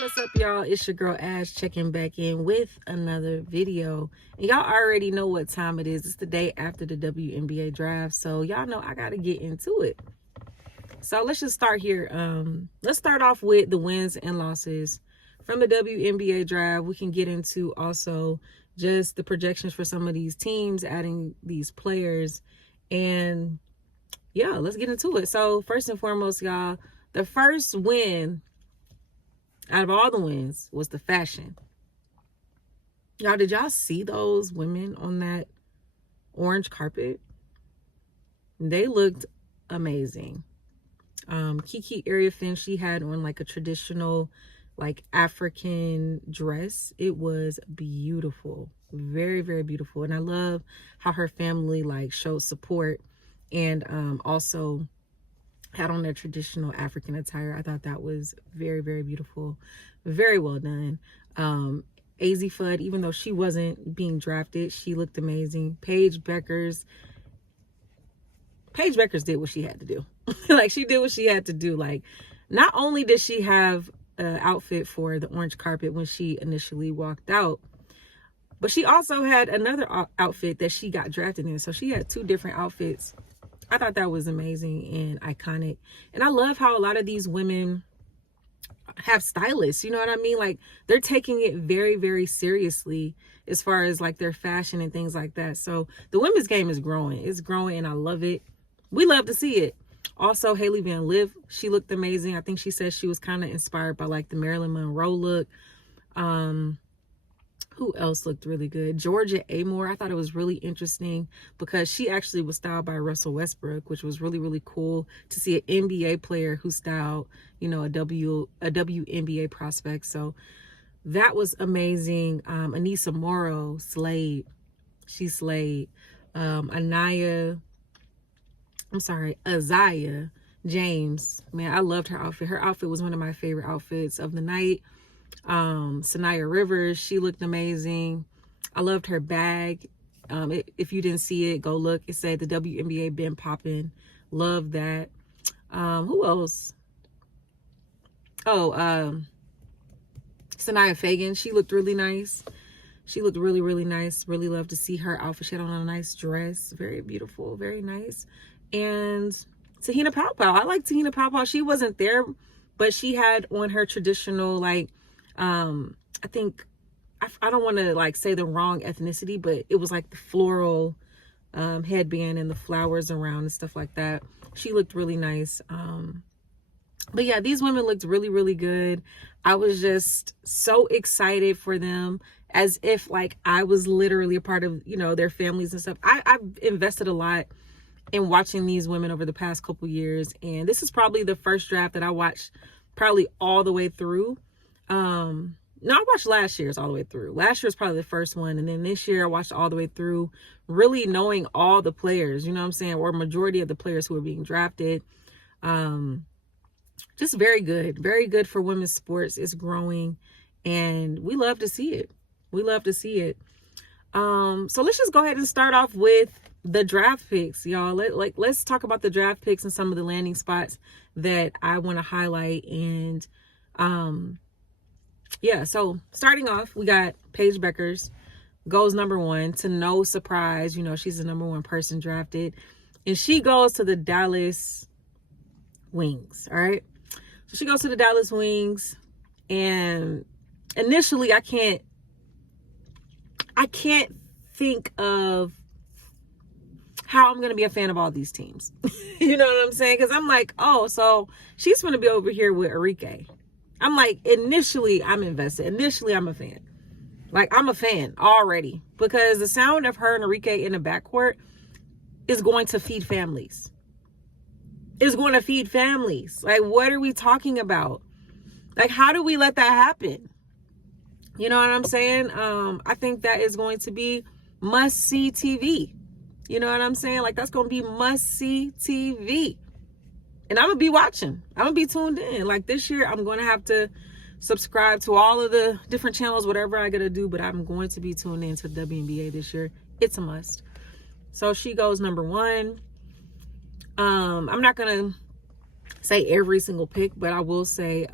What's up, y'all? It's your girl Ash checking back in with another video. And y'all already know what time it is. It's the day after the WNBA draft, so y'all know I gotta get into it. So let's just start here. Let's start off with the wins and losses from the WNBA draft. We can get into also just the projections for some of these teams, adding these players, and yeah, let's get into it. So first and foremost, y'all, the first win out of all the wins was the fashion. Y'all, did y'all see those women on that orange carpet? They looked amazing. Kiki Ariafin, she had on like a traditional like African dress. It was beautiful, very, very beautiful. And I love how her family like showed support and also had on their traditional African attire. I thought that was very, very beautiful. Very well done. AZ Fudd, even though she wasn't being drafted, she looked amazing. Paige Bueckers did what she had to do. Like, she did what she had to do. Like, not only did she have an outfit for the orange carpet when she initially walked out, but she also had another outfit that she got drafted in. So she had two different outfits. I thought that was amazing and iconic. And I love how a lot of these women have stylists, you know what I mean? Like, they're taking it very, very seriously as far as like their fashion and things like that. So the women's game is growing. It's growing and I love it. We love to see it. Also, Hailey Van Lith, she looked amazing. I think she said she was kind of inspired by like the Marilyn Monroe look. Who else looked really good? Georgia Amore. I thought it was really interesting because she actually was styled by Russell Westbrook, which was really, really cool to see an NBA player who styled, you know, a WNBA prospect. So that was amazing. Anisa Morrow slayed. She slayed. Zara James. Man, I loved her outfit. Her outfit was one of my favorite outfits of the night. Sanaya Rivers, she looked amazing. I loved her bag. If you didn't see it, go look. It said the WNBA been popping. Love that. Who else? Sanaya Fagan, she looked really nice. She looked really, really nice. Really love to see her outfit. She had on a nice dress. Very beautiful, very nice. And Tahina Powpow. I like Tahina Powpow. She wasn't there, but she had on her traditional, like, I think, I don't want to like say the wrong ethnicity, but it was like the floral headband and the flowers around and stuff like that. She looked really nice. But yeah, these women looked really, really good. I was just so excited for them, as if like I was literally a part of, you know, their families and stuff. I've invested a lot in watching these women over the past couple years, and this is probably the first draft that I watched probably all the way through. No, I watched last year's all the way through. Last year was probably the first one, and then this year I watched all the way through, really knowing all the players, you know what I'm saying, or majority of the players who are being drafted. Just very good for women's sports. It's growing and we love to see it. So let's just go ahead and start off with the draft picks, y'all. Let's talk about the draft picks and some of the landing spots that I want to highlight. And yeah, so starting off, we got Paige Bueckers goes number 1, to no surprise. You know, she's the number 1 person drafted, and she goes to the Dallas Wings. All right, so she goes to the Dallas Wings, and initially I can't think of how I'm going to be a fan of all these teams. You know what I'm saying? Because I'm like, oh, so she's going to be over here with Arike. I'm like, initially, I'm invested. Initially, I'm a fan. Like, I'm a fan already. Because the sound of her and Arike in the backcourt is going to feed families. It's going to feed families. Like, what are we talking about? Like, how do we let that happen? You know what I'm saying? I think that is going to be must-see TV. You know what I'm saying? Like, that's going to be must-see TV. And I'm going to be watching. I'm going to be tuned in. Like, this year, I'm going to have to subscribe to all of the different channels, whatever I got to do. But I'm going to be tuned in to WNBA this year. It's a must. So she goes number 1. I'm not going to say every single pick, but I will say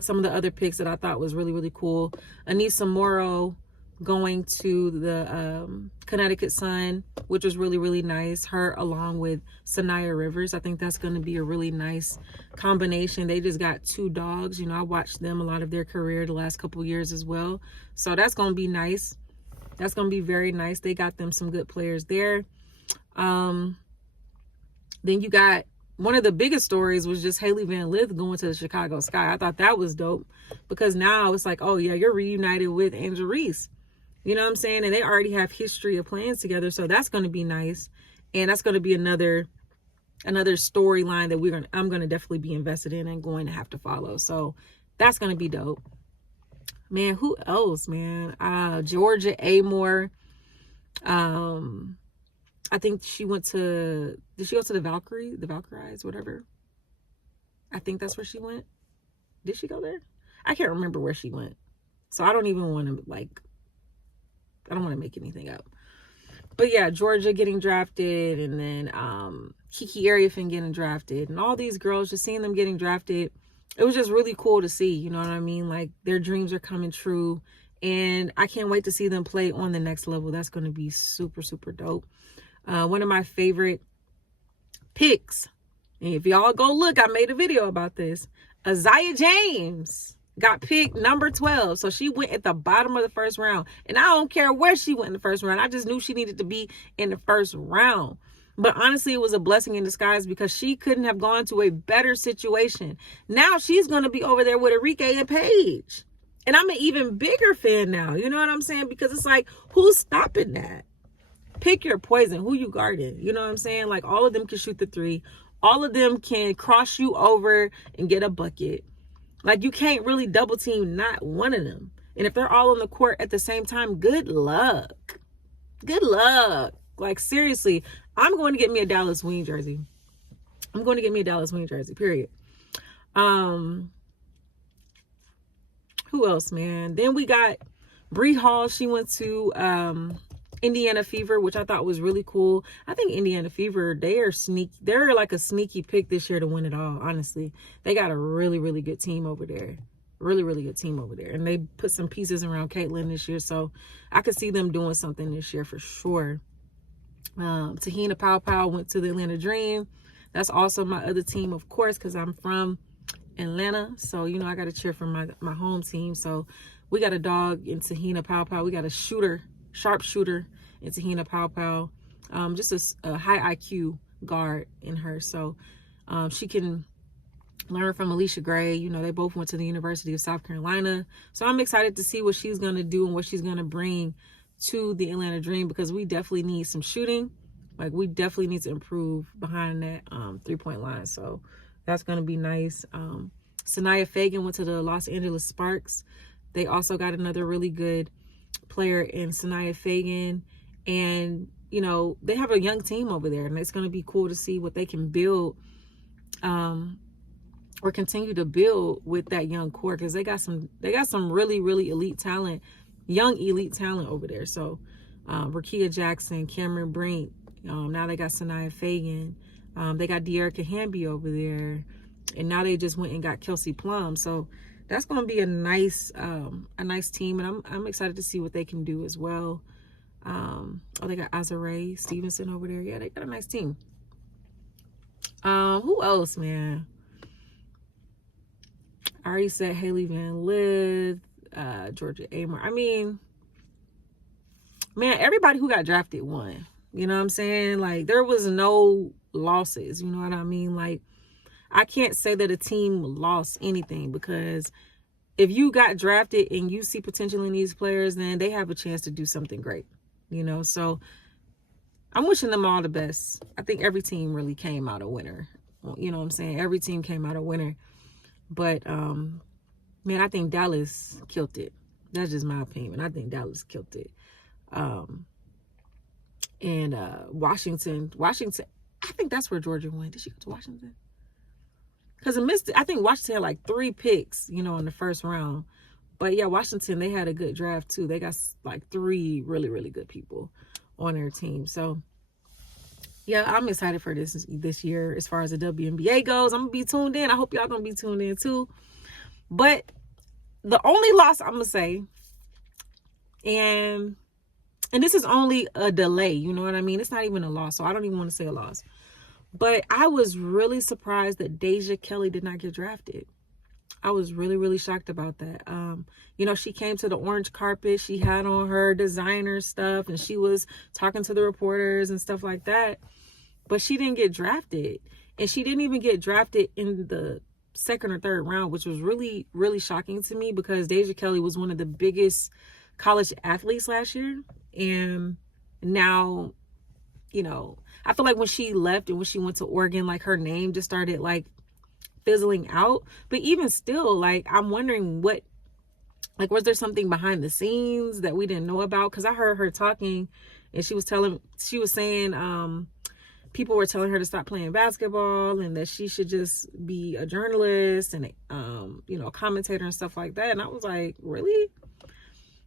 some of the other picks that I thought was really, really cool. Anisa Morrow going to the Connecticut Sun, which was really, really nice. Her along with Sanaya Rivers. I think that's going to be a really nice combination. They just got 2 dogs. You know, I watched them a lot of their career the last couple years as well. So that's going to be nice. That's going to be very nice. They got them some good players there. Then you got one of the biggest stories was just Hailey Van Lith going to the Chicago Sky. I thought that was dope because now it's like, oh yeah, you're reunited with Angel Reese. You know what I'm saying? And they already have history of playing together. So that's going to be nice. And that's going to be another storyline that I'm going to definitely be invested in and going to have to follow. So that's going to be dope. Man, who else, man? Georgia Amore. I think she went to, did she go to the Valkyries, whatever? I think that's where she went. Did she go there? I can't remember where she went. So I don't even want to I don't want to make anything up. But yeah, Georgia getting drafted, and then Kiki Ariafin getting drafted, and all these girls, just seeing them getting drafted, it was just really cool to see, you know what I mean? Like, their dreams are coming true, and I can't wait to see them play on the next level. That's going to be super, super dope. One of my favorite picks, and if y'all go look, I made a video about this. Zara James got picked number 12. So she went at the bottom of the first round. And I don't care where she went in the first round. I just knew she needed to be in the first round. But honestly, it was a blessing in disguise because she couldn't have gone to a better situation. Now she's going to be over there with Arike and Paige. And I'm an even bigger fan now. You know what I'm saying? Because it's like, who's stopping that? Pick your poison. Who you guarding? You know what I'm saying? Like, all of them can shoot the 3. All of them can cross you over and get a bucket. Like, you can't really double team not one of them. And if they're all on the court at the same time, good luck. Good luck. Like, seriously, I'm going to get me a Dallas Wing jersey. I'm going to get me a Dallas Wing jersey, period. Who else, man? Then we got Bree Hall. She went to Indiana Fever, which I thought was really cool. I think Indiana Fever, they're like a sneaky pick this year to win it all, honestly. They got a really, really good team over there. Really, really good team over there. And they put some pieces around Caitlin this year, so I could see them doing something this year for sure. Tahina Pow went to the Atlanta Dream. That's also my other team, of course, because I'm from Atlanta. So, you know, I got to cheer for my home team. So we got a dog in Tahina Pow. We got a sharpshooter in Tahina Pow. Just a high IQ guard in her. So she can learn from Alicia Gray. You know, they both went to the University of South Carolina. So I'm excited to see what she's going to do and what she's going to bring to the Atlanta Dream, because we definitely need some shooting. Like, we definitely need to improve behind that 3-point line. So that's going to be nice. Sanaya Fagan went to the Los Angeles Sparks. They also got another really good player in Sanaya Fagan. And, you know, they have a young team over there, and it's going to be cool to see what they can build or continue to build with that young core, because they got some really, really elite talent, young elite talent over there. So Rakia Jackson, Cameron Brink, now they got Sanaya Fagan, they got De'Erica Hamby over there, and now they just went and got Kelsey Plum. So that's going to be a nice team, and I'm excited to see what they can do as well. They got Azare Stevenson over there. Yeah, they got a nice team. Who else, man? I already said Hailey Van Lith, Georgia Amore. I mean, man, everybody who got drafted won. You know what I'm saying? Like, there was no losses. You know what I mean? Like, I can't say that a team lost anything, because if you got drafted and you see potential in these players, then they have a chance to do something great. You know, so I'm wishing them all the best. I think every team really came out a winner. You know what I'm saying? Every team came out a winner. But, man, I think Dallas killed it. That's just my opinion. I think Dallas killed it. And Washington, I think that's where Georgia went. Did she go to Washington? Because I think Washington had like 3 picks, you know, in the first round. But yeah, Washington, they had a good draft too. They got like 3 really, really good people on their team. So yeah, I'm excited for this year as far as the WNBA goes. I'm gonna be tuned in. I hope y'all gonna be tuned in too. But the only loss I'm gonna say, and this is only a delay, you know what I mean? It's not even a loss, so I don't even want to say a loss. But I was really surprised that Deja Kelly did not get drafted. I was really, really shocked about that. You know, she came to the orange carpet. She had on her designer stuff, and she was talking to the reporters and stuff like that. But she didn't get drafted. And she didn't even get drafted in the second or third round, which was really, really shocking to me because Deja Kelly was one of the biggest college athletes last year. And now, you know, I feel like when she left and when she went to Oregon, like her name just started like fizzling out. But even still, like, I'm wondering what, like, was there something behind the scenes that we didn't know about? Because I heard her talking and she was saying people were telling her to stop playing basketball and that she should just be a journalist and you know, a commentator and stuff like that. And I was like, really?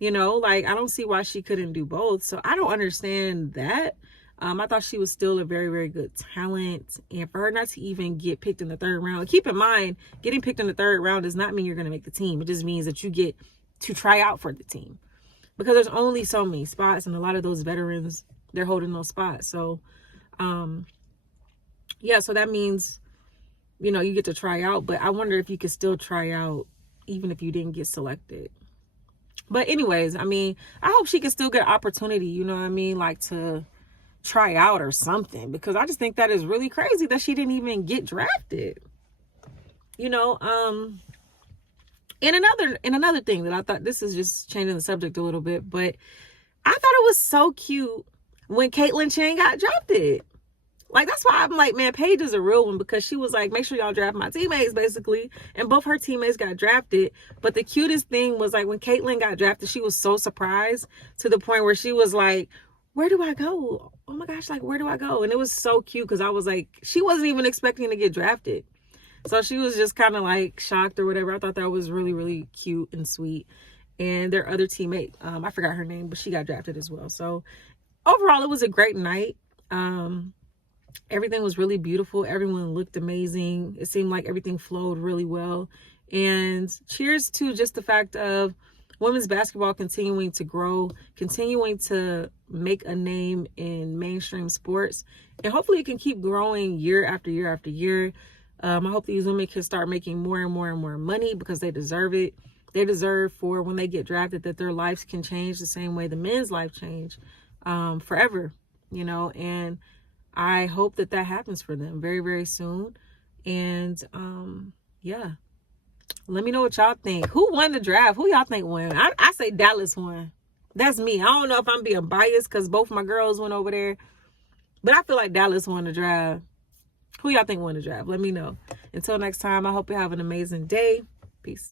You know, like, I don't see why she couldn't do both. So I don't understand that. I thought she was still a very, very good talent. And for her not to even get picked in the third round, keep in mind, getting picked in the third round does not mean you're going to make the team. It just means that you get to try out for the team. Because there's only so many spots, and a lot of those veterans, they're holding those spots. So, yeah, so that means, you know, you get to try out. But I wonder if you could still try out even if you didn't get selected. But anyways, I mean, I hope she can still get an opportunity, you know what I mean, like to try out or something, because I just think that is really crazy that she didn't even get drafted. You know, and another thing that I thought, this is just changing the subject a little bit, but I thought it was so cute when Caitlin Chen got drafted. Like, that's why I'm like, man, Paige is a real one, because she was like, make sure y'all draft my teammates, basically. And both her teammates got drafted. But the cutest thing was, like, when Caitlin got drafted, she was so surprised to the point where she was like, where do I go? Oh my gosh, like, where do I go? And it was so cute because I was like, she wasn't even expecting to get drafted. So she was just kind of like shocked or whatever. I thought that was really, really cute and sweet. And their other teammate, I forgot her name, but she got drafted as well. So overall, it was a great night. Everything was really beautiful. Everyone looked amazing. It seemed like everything flowed really well. And cheers to just the fact of women's basketball continuing to grow, continuing to make a name in mainstream sports. And hopefully it can keep growing year after year after year. I hope these women can start making more and more and more money because they deserve it. They deserve, for when they get drafted, that their lives can change the same way the men's life changed forever, you know. And I hope that that happens for them very, very soon. And yeah, let me know what y'all think. Who won the draft? Who y'all think won? I say Dallas won. That's me. I don't know if I'm being biased because both my girls went over there, but I feel like Dallas won the draft. Who y'all think won the draft? Let me know. Until next time, I hope you have an amazing day. Peace.